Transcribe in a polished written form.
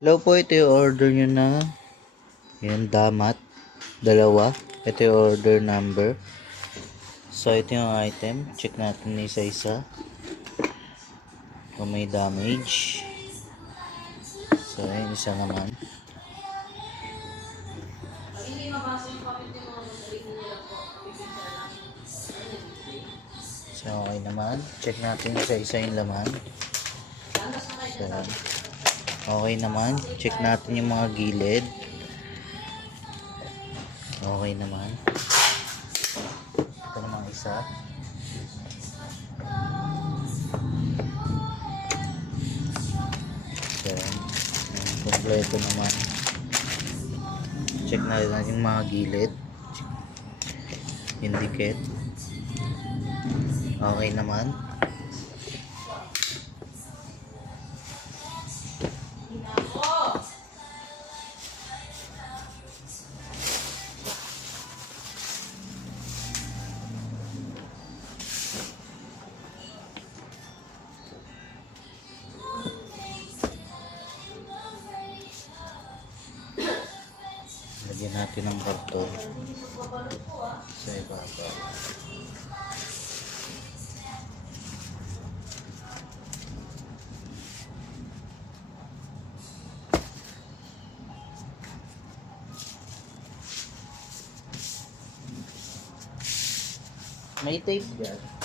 Hello po, ito yung order nyo na. Yan, damat. Dalawa. Ito yung order number. So, ito yung item. Check natin isa-isa. Kung may damage. So, yun, isa naman. So, okay naman. Check natin isa-isa yung laman. So, okay naman. Check natin yung mga gilid. Okay naman. Ito naman isa. So, kompleto naman. Check natin yung mga gilid. Indicate. Okay naman. Lagyan natin ng karton sa ibabaw. May tape yan.